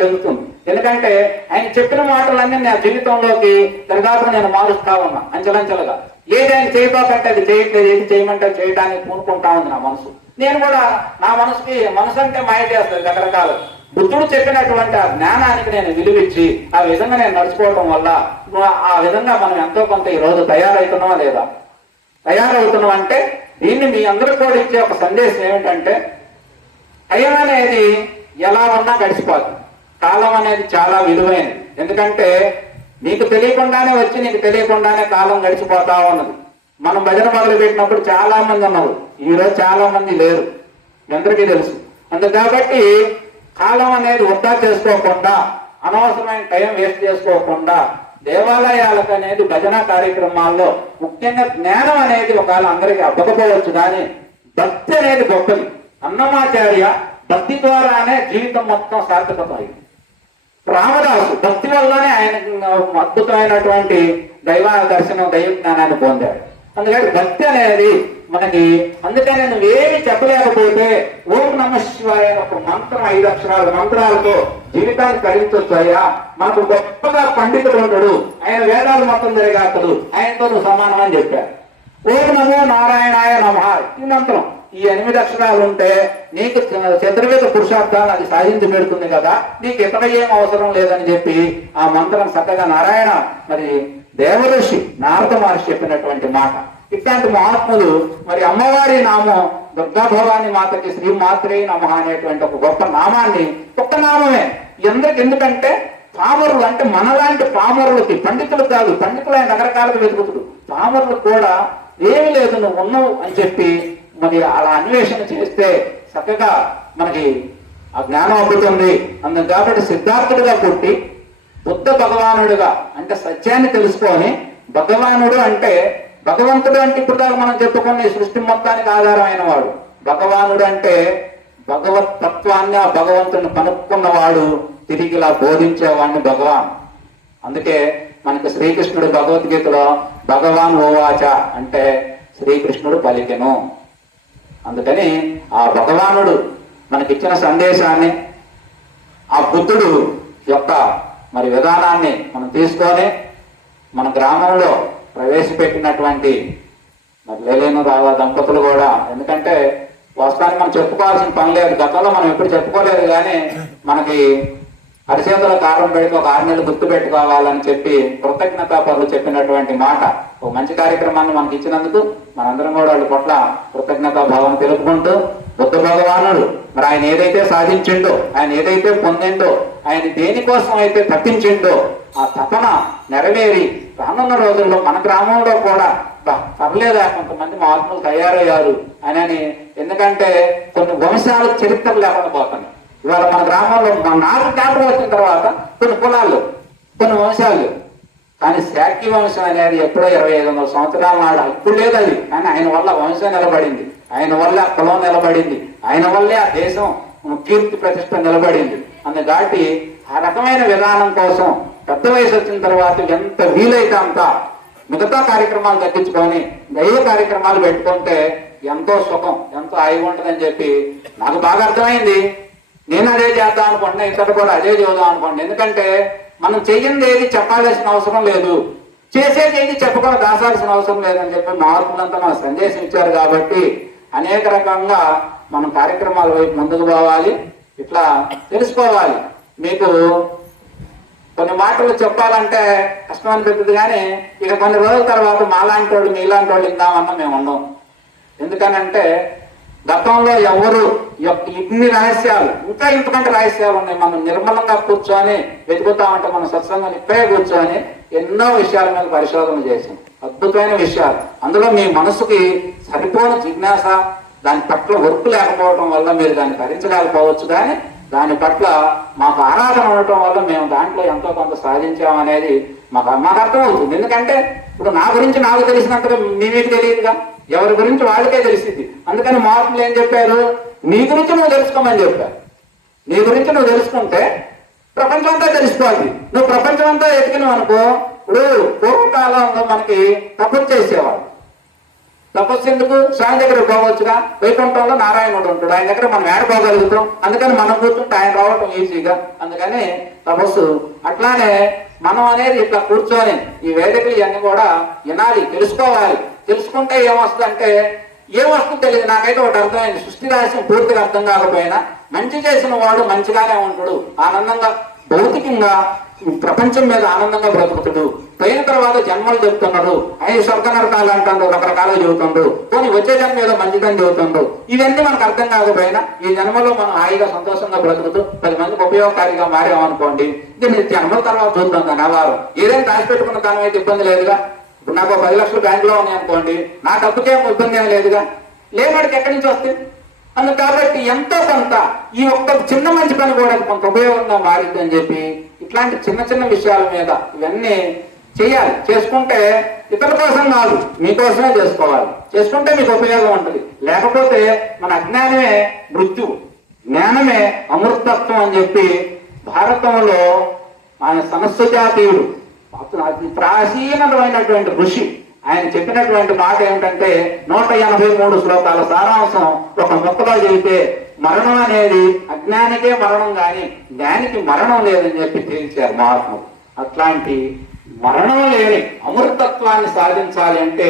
చెందుతుంది. ఎందుకంటే ఆయన చెప్పిన మాటలన్నీ నా జీవితంలోకి తిరగాక నేను మారుస్తా ఉన్నా అంచెలంచెలుగా. ఏది ఆయన చేయబోకంటే అది చేయట్లేదు, ఏది చేయమంటే చేయడానికి పూనుకుంటా ఉంది నా మనసు. నేను కూడా నా మనసు అంటే మాయ చేస్తుంది రకరకాలు. బుద్ధుడు చెప్పినటువంటి ఆ జ్ఞానానికి నేను విలువిచ్చి ఆ విధంగా నేను నడుచుకోవటం వల్ల ఆ విధంగా మనం ఎంతో కొంత ఈ రోజు తయారవుతున్నావా లేదా? తయారవుతున్నాం అంటే దీన్ని మీ అందరూ కూడా ఇచ్చే ఒక సందేశం ఏమిటంటే, టైం అనేది ఎలా ఉన్నా గడిచిపోతుంది. కాలం అనేది చాలా విలువైనది. ఎందుకంటే నీకు తెలియకుండానే వచ్చి నీకు తెలియకుండానే కాలం గడిచిపోతా ఉన్నది. మనం భజన మొదలు పెట్టినప్పుడు చాలా మంది ఉన్నారు, ఈరోజు చాలా మంది లేరు, అందరికీ తెలుసు. అందుకు కాబట్టి కాలం అనేది వృధా చేసుకోకుండా, అనవసరమైన టైం వేస్ట్ చేసుకోకుండా దేవాలయాలకు అనేది భజన కార్యక్రమాల్లో ముఖ్యంగా జ్ఞానం అనేది ఒకవేళ అందరికీ అబ్బకపోవచ్చు, కానీ భక్తి అనేది గొప్పది. అన్నమాచార్య భక్తి ద్వారానే జీవితం మొత్తం సార్థకత అయింది. రామదాసు భక్తి వల్లనే ఆయన అద్భుతమైనటువంటి దైవ దర్శనం, దైవ జ్ఞానాన్ని పొందాడు. అందుకని భక్తి అనేది మనకి, అందుకని నువ్వేమి చెప్పలేకపోతే ఓం నమ శివాయ ఒక మంత్రం, 5 అక్షరాల మంత్రాలతో జీవితాన్ని తరించొచ్చు. అయ్యా మనకు గొప్పగా పండితుడు ఉంటాడు, ఆయన వేదాలు మొత్తం జరిగాడు, ఆయనతో నువ్వు సమానం అని చెప్పారు. ఓం నమో నారాయణాయ నమః ఈ మంత్రం, ఈ 8 అక్షరాలు ఉంటే నీకు చతుర్వేద పురుషార్థాలు అది సాధించి పెడుతుంది కదా, నీకు ఇతర ఏం అవసరం లేదని చెప్పి ఆ మంత్రం చక్కగా నారాయణ మరి దేవఋషి నారద మహర్షి చెప్పినటువంటి మాట. ఇట్లాంటి మహాత్ములు మరి అమ్మవారి నామం దుర్గా భవాని మాతకి శ్రీ మాత్రే నమః అనేటువంటి ఒక గొప్ప నామాన్ని, ఒక్క నామమే ఎందుకంటే పామరులు అంటే మనలాంటి పామరులకి, పండితులు కాదు, పండితులు ఆయన రకరకాలుగా వెతుకుతుడు, పామరులకు కూడా ఏమి లేదు నువ్వు ఉన్నావు అని చెప్పి మరి అలా అన్వేషణ చేస్తే చక్కగా మనకి ఆ జ్ఞానం అబ్బుతుంది. అందుకు కాబట్టి సిద్ధార్థుడిగా పుట్టి బుద్ధ భగవానుడుగా అంటే సత్యాన్ని తెలుసుకొని, భగవానుడు అంటే భగవంతుడు అంటే ఇప్పుడు దాకా మనం చెప్పుకున్న ఈ సృష్టి మొత్తానికి ఆధారమైన వాడు. భగవానుడు అంటే భగవత్ తత్వాన్ని, ఆ భగవంతుడిని కనుక్కున్నవాడు, తిరిగి ఇలా బోధించేవాడిని భగవాన్. అందుకే మనకు శ్రీకృష్ణుడు భగవద్గీతలో భగవాన్ ఓవాచ అంటే శ్రీకృష్ణుడు పలికెను. అందుకని ఆ భగవానుడు మనకిచ్చిన సందేశాన్ని, ఆ బుద్ధుడు యొక్క మరి విధానాన్ని మనం తీసుకొని మన గ్రామంలో ప్రవేశపెట్టినటువంటి మరి లేలేను రావా దంపతులు కూడా, ఎందుకంటే వాస్తవానికి మనం చెప్పుకోవాల్సిన పని లేదు, గతంలో మనం ఎప్పుడు చెప్పుకోలేదు, కానీ మనకి అరిచేతుల కారణం పెడితే ఒక 6 నెలలు గుర్తు పెట్టుకోవాలని చెప్పి కృతజ్ఞతాపరులు చెప్పినటువంటి మాట. ఒక మంచి కార్యక్రమాన్ని మనకి ఇచ్చినందుకు మనందరం కూడా వాళ్ళ పట్ల కృతజ్ఞతా భావం తెలుపుకుంటూ, బుద్ధ భగవానుడు మరి ఆయన ఏదైతే సాధించిండో, ఆయన ఏదైతే పొందిండో, ఆయన దేనికోసం అయితే తప్పించిండో ఆ తపన నెరవేరి రానున్న రోజుల్లో మన గ్రామంలో కూడా పర్లేదా కొంతమంది మహాత్ములు తయారయ్యారు అని. ఎందుకంటే కొన్ని వంశాలకు చరిత్రలు లేకుండా పోతున్నాయి. ఇవాళ మన గ్రామంలో నాకు క్యాపిటల్ వచ్చిన తర్వాత కొన్ని కులాలు, కొన్ని వంశాలు, కానీ శాక్య వంశం అనేది ఎప్పుడో 2500 సంవత్సరాల నాడు ఇప్పుడు లేదు అది, కానీ ఆయన వల్ల వంశం నిలబడింది, ఆయన వల్ల కులం నిలబడింది, ఆయన వల్లే ఆ దేశం కీర్తి ప్రతిష్ట నిలబడింది. అందుకాటి ఆ రకమైన విధానం కోసం పెద్ద వయసు వచ్చిన తర్వాత ఎంత వీలైతే అంత మిగతా కార్యక్రమాలు తగ్గించుకొని దైవ కార్యక్రమాలు పెట్టుకుంటే ఎంతో సుఖం, ఎంతో హాయిగా ఉంటుందని చెప్పి నాకు బాగా అర్థమైంది. నేను అదే చేద్దాం అనుకోండి, ఇతరులు కూడా అదే చూద్దాం అనుకోండి. ఎందుకంటే మనం చెయ్యింది ఏది చెప్పాల్సిన అవసరం లేదు, చేసేది ఏది చెప్పకుండా దాచాల్సిన అవసరం లేదని చెప్పి మహాత్ములంతా మన సందేశం ఇచ్చారు. కాబట్టి అనేక రకంగా మనం కార్యక్రమాల వైపు ముందుకు పోవాలి, ఇట్లా తెలుసుకోవాలి. మీకు కొన్ని మాటలు చెప్పాలంటే కష్టం అనిపిస్తుంది, కానీ ఇక కొన్ని రోజుల తర్వాత మాలాంటి వాళ్ళు మీలాంటి వాళ్ళు ఇందామన్నా మేము ఉన్నాం. ఎందుకనంటే గతంలో ఎవరు ఇన్ని రహస్యాలు, ఇంకా ఇంతకంటే రహస్యాలు ఉన్నాయి. మనం నిర్మలంగా కూర్చొని వెతుకుతామంటే మన సత్సంగం ఇక్కడే కూర్చొని ఎన్నో విషయాల మీద పరిశోధన చేసాం, అద్భుతమైన విషయాలు. అందులో మీ మనసుకి సరిపోని జిజ్ఞాస, దాని పట్ల వర్క్ లేకపోవడం వల్ల మీరు దాన్ని భరించలేకపోవచ్చు, కానీ దాని పట్ల మాకు ఆరాధన ఉండటం వల్ల మేము దాంట్లో ఎంతో కొంత సాధించామనేది మాకు అర్థమవుతుంది. ఎందుకంటే ఇప్పుడు నా గురించి నాకు తెలిసినంతగా మీకు తెలియదుగా, ఎవరి గురించి వాళ్ళకే తెలిసింది. అందుకని మహాత్ములు ఏం చెప్పారు, నీ గురించి నువ్వు తెలుసుకోమని చెప్పారు. నీ గురించి నువ్వు తెలుసుకుంటే ప్రపంచం అంతా తెలుసుకోవాలి. నువ్వు ప్రపంచం అంతా ఎతికినావు అనుకో, ఇప్పుడు పూర్వకాలంలో మనకి తపస్సు చేసేవాళ్ళు, తపస్సు ఎందుకు? స్వామి దగ్గర పోవచ్చుగా. వైకుంఠంలో నారాయణుడు ఉంటాడు, ఆయన దగ్గర మనం ఏడపోగలుగుతాం. అందుకని మనం కూర్చుంటే ఆయన రావటం ఈజీగా. అందుకని తపస్సు. అట్లానే మనం అనేది ఇట్లా కూర్చొని ఈ వేదికలు ఇవన్నీ కూడా వినాలి, తెలుసుకోవాలి. తెలుసుకుంటే ఏమొస్తుందంటే, ఏమొస్తుందో తెలియదు. నాకైతే ఒకటి అర్థమైంది, సృష్టి రహస్యం పూర్తిగా అర్థం కాకపోయినా మంచి చేసిన వాడు మంచిగానే ఉంటాడు, ఆనందంగా భౌతికంగా ప్రపంచం మీద ఆనందంగా బ్రతుకుతాడు. పోయిన తర్వాత జన్మలు చెబుతున్నాడు, ఐదు స్వర్గ నరకాలు అంటాడు, రకరకాలుగా చెబుతుండ్రు. పోనీ వచ్చే జన్మ ఏదో మంచిదని చెబుతుండ్రు. ఇవన్నీ మనకు అర్థం కాకపోయినా ఈ జన్మలో మనం హాయిగా సంతోషంగా బ్రతుకుతూ 10 మందికి ఉపయోగకారిగా మారామనుకోండి, దీన్ని జన్మల తర్వాత చూద్దాం. దాని అవారం ఏదైనా దాచిపెట్టుకున్న దాని అయితే ఇబ్బంది లేదుగా. ఇప్పుడు నాకు 10 లక్షలు బ్యాంకులో ఉన్నాయి అనుకోండి, నా డబ్బుకే ఇబ్బంది ఏం లేదుగా. లేబడికి ఎక్కడి నుంచి వస్తుంది? అందుకు కాబట్టి ఎంతో కొంత ఈ ఒక్క చిన్న మంచి పని కూడా కొంత ఉపయోగంగా మారింది అని చెప్పి ఇట్లాంటి చిన్న చిన్న విషయాల మీద ఇవన్నీ చేయాలి. చేసుకుంటే ఇతరుల కోసం కాదు, మీకోసమే చేసుకోవాలి. చేసుకుంటే మీకు ఉపయోగం ఉంటుంది. లేకపోతే మన అజ్ఞానమే మృత్యువు, జ్ఞానమే అమృతత్వం అని చెప్పి భారతంలో ఆయన సనస్సుజాతీయుడు ప్రాచీనమైనటువంటి ఋషి ఆయన చెప్పినటువంటి మాట ఏమిటంటే 183 శ్లోకాల సారాంశం ఒక ముక్కలో చెబితే, మరణం అనేది అజ్ఞానికే మరణం కానీ జ్ఞానికి మరణం లేదని చెప్పి తేల్చారు మహాత్ముడు. అట్లాంటి మరణం లేని అమృతత్వాన్ని సాధించాలి అంటే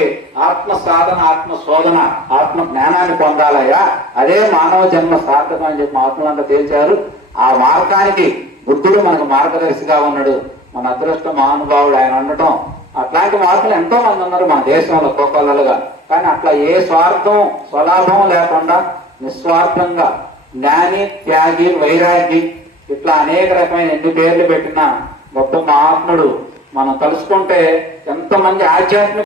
ఆత్మ సాధన, ఆత్మ శోధన, ఆత్మ జ్ఞానాన్ని పొందాలయ్యా. అదే మానవ జన్మ సార్థకం అని చెప్పి మహాత్ములంతా తేల్చారు. ఆ మార్గానికి బుద్ధుడు మనకు మార్గదర్శిగా ఉన్నాడు. మన అదృష్ట మహానుభావుడు ఆయన ఉండటం. అట్లాంటి మార్పులు ఎంతో మంది ఉన్నారు మన దేశంలో కోకొల్లలుగా. కానీ అట్లా ఏ స్వార్థం స్వలాభం లేకుండా నిస్వార్థంగా జ్ఞాని, త్యాగి, వైరాగి ఇట్లా అనేక రకమైన ఎన్ని పేర్లు పెట్టిన గొప్ప మహాత్ముడు మనం తలుసుకుంటే ఎంతమంది ఆధ్యాత్మిక